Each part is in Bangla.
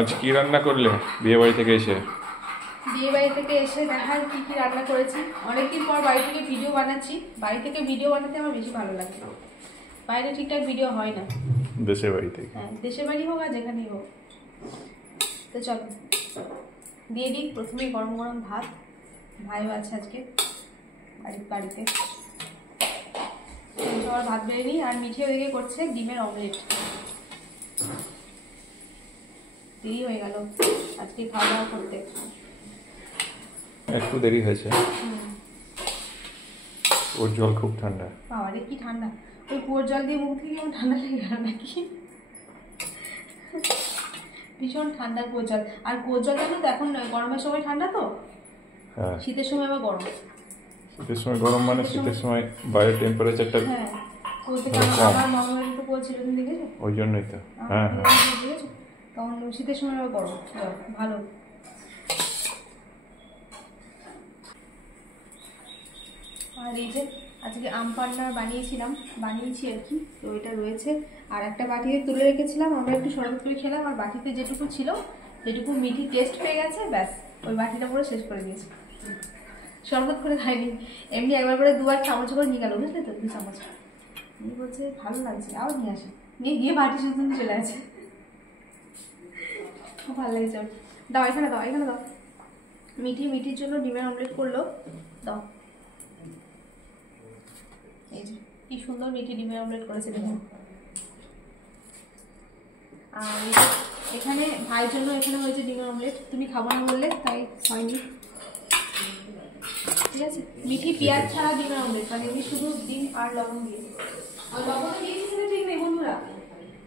আজ কি রান্না করলে বিয়ে বাড়ি থেকে এসে? বিয়ে বাড়ি থেকে এসে দেখার কি কি রান্না করেছি। অনেকদিন পর বাড়ি থেকে ভিডিও বানাচ্ছি। বাড়ি থেকে ভিডিও বানাতে আমার বেশি ভালো লাগে, বাইরে ঠিকঠাক ভিডিও হয় না। দেশের বাড়ি থেকে? হ্যাঁ, দেশের বাড়ি হোক আর যেখানেই হোক। তো চলো দিয়ে দিই। প্রথমে গরম গরম ভাত, ভাইও আছে আজকে বাড়িতে, সবার ভাত বেড়ে নিই। আর মিঠে ওদিকে করছে ডিমের অমলেট। দেরি হয়ে গেল আজকে খাওয়া দাওয়া করতে, একটু দেরি হয়েছে। ওর জল খুব ঠান্ডা। বাবারে কি ঠান্ডা! ওই কুয়োর জল দিয়ে মুখ থেকে কেমন ঠান্ডা লেগে গেল নাকি? ভীষণ ঠান্ডা কুয়োর জল। আর কুয়োর জল জানো তো এখন গরমের সময় ঠান্ডা, তো হ্যাঁ, শীতের সময় আবার গরম। শীতের সময় গরম মানে শীতের সময় বাইরের টেম্পারেচারটা হ্যাঁ, কুয়ো থেকে আমার মামার একটু কুয়ো ছিল, তুমি দেখেছো? ওই জন্যই তো। হ্যাঁ হ্যাঁ, দেখেছো? তখন শীতের সময় আবার গরম জল ভালো। আর এই যে আজকে আম পান্না বানিয়েছি আর কি, তো এটা রয়েছে। আর একটা বাটিতে তুলে রেখেছিলাম, আমরা একটু শরবত করে খেলাম। আর বাটিতে যেটুকু ছিল, যেটুকু মিঠি টেস্ট পেয়ে গেছে, ব্যাস ওই বাটিটা পুরো শেষ করে দিয়েছি। শরবত করে খাইনি, এমনি একবার করে দুবার চামচ করে নিয়ে গেল, বুঝলে তো? 2 চামচ নিয়ে বলছে ভালো লাগছে, আবার নিয়ে আসে, নিয়ে গিয়ে বাটি শুধু চলে আসে। খুব ভালো লাগছে। দাও এখানে দাও। মিঠির জন্য ডিমের অমলেট করলো, দাও। এই যে কি সুন্দর মিঠি ডিমের অমলেট করেছে দেখুন। আর এখানে ভাইয়ের জন্য এখানে হয়েছে ডিমের অমলেট। তুমি খাবো না বললে তাই হয়নি, ঠিক আছে? মিঠি পেঁয়াজ ছাড়া ডিমের অমলেট, মানে এমনি শুধু ডিম আর লবণ দিয়ে। আর লবণও দিয়েছি সেটা ঠিক নেই বন্ধুরা,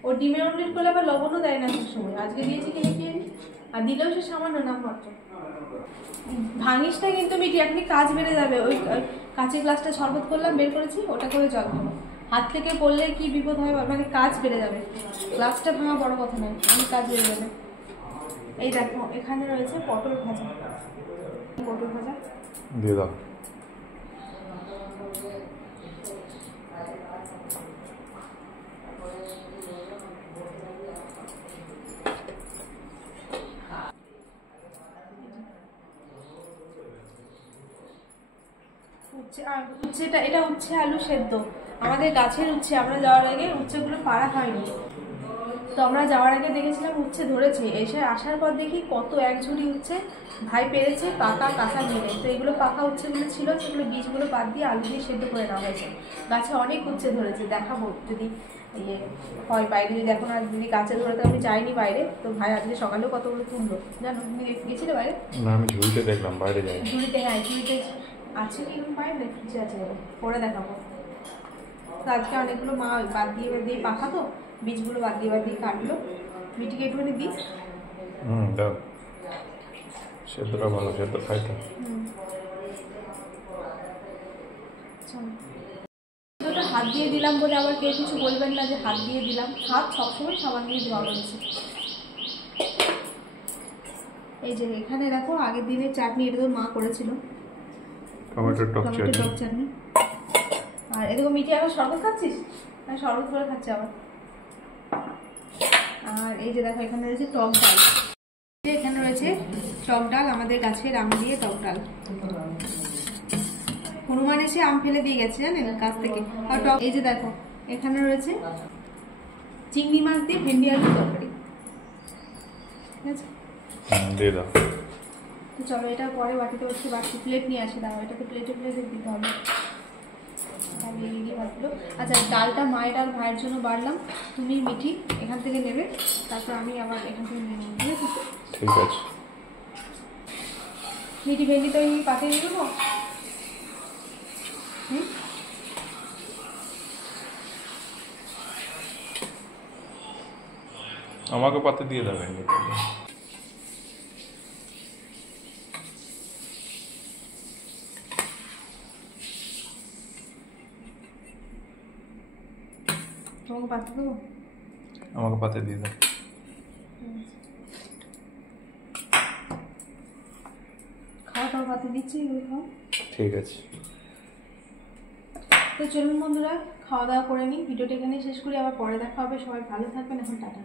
ও ডিমের অমলেট করলে আবার লবণও দেয় না সব সময়। আজকে দিয়েছি কিনে কি, আর দিলেও সে সামান্য নাম মাত্র। ভাঙিস না কিন্তু মিঠি, এখনই কাজ বেড়ে যাবে। ওই কাঁচের গ্লাসটা শরবত করলাম, বের করেছি, ওটা করে জল খাবো। হাত থেকে পড়লে কি বিপদ হয়, মানে কাজ বেড়ে যাবে। গ্লাসটা ভাঙা বড় কথা নয়, অনেক কাজ বেড়ে যাবে। এই দেখো এখানে রয়েছে পটল ভাজা দিয়ে দাও। এটা উচ্ছে আলু সেদ্ধ, আমাদের গাছের উচ্ছে। আমরা যাওয়ার আগে উচ্ছেগুলো পাড়া হয়নি, তো আমরা যাওয়ার আগে দেখেছিলাম উচ্ছে ধরেছে। আসার পর দেখি কত এক ঝুড়ি উচ্ছে ভাই পেরেছে, পাকা কাঁচা মিলে। তো এগুলো পাকা উচ্ছেগুলো ছিল, সেগুলো বীজগুলো বাদ দিয়ে আলু দিয়ে সেদ্ধ করে নেওয়া হয়েছে। গাছে অনেক উচ্ছে ধরেছে, দেখাবো যদি হয় বাইরে। যদি এখন আর যদি গাছে ধরে, তো আমি যাইনি বাইরে, তো ভাই আজকে সকালেও কতগুলো তুললো জানো। তুমি গেছিলে বাইরে? না, আমি ঝুড়িতে দেখলাম, বাইরে যাই। ঝুড়িতে? হ্যাঁ, ঝুড়িতে আছে কি বাইরে না কিছু আছে, পরে দেখাবো। তো আজকে অনেকগুলো মা বাদ দিয়ে পাখা, তো বীজগুলো বাদ দিয়ে কাটলো। মিটিকে একটুখানি দিই। দাও, সেদ্ধটা ভালো, সেদ্ধ খাই তো। হাত দিয়ে দিলাম বলে আবার কেউ কিছু বলবেন না যে হাত দিয়ে দিলাম। হাত সবসময় সাবান দিয়ে দেওয়া হয়েছে। এই যে এখানে দেখো আগের দিনের চাটনি, এটা তো মা করেছিল, টমেটোর টক চাটনি। আর এরকম মিঠি এখন শরবত খাচ্ছিস? হ্যাঁ, শরবত করে খাচ্ছে আবার। আর এই যে দেখো এখানে রয়েছে টক ডাল। এখানে রয়েছে টক ডাল, আমাদের গাছের আম দিয়ে টক ডাল। হনুমান এসে আম ফেলে দিয়ে গেছে জানেন গাছ থেকে। আর টক, এই যে দেখো এখানে রয়েছে চিংড়ি মাছ দিয়ে ভেন্ডি আলুর তরকারি, ঠিক আছে? দিয়ে দাও। তো চলো এটা পরে বাটিতে হচ্ছে, বাটি প্লেট নিয়ে আসে, দাও এটাকে প্লেটে দিতে হবে। আচ্ছা, ডালটা মায়ের আর ভাইয়ের জন্য বাড়লাম, তুমি মিঠি এখান থেকে নেবে, তারপর আমি আবার এখান থেকে নিয়ে নেবো, ঠিক আছে? ঠিক আছে। মিঠি ভেন্ডি তো আমি পাতে দিয়ে দেবো। আমাকে পাতে দিয়ে দেবেন। তোমাকে পাতে দেবো? আমাকে পাতে দিয়ে দাও। খাওয়া পাতে দিচ্ছি, ঠিক আছে। তো চলুন বন্ধুরা, খাওয়া দাওয়া করে নিই, ভিডিওটা এখানে শেষ করি, আবার পরে দেখা হবে। সবাই ভালো থাকবেন, এখন টাটা।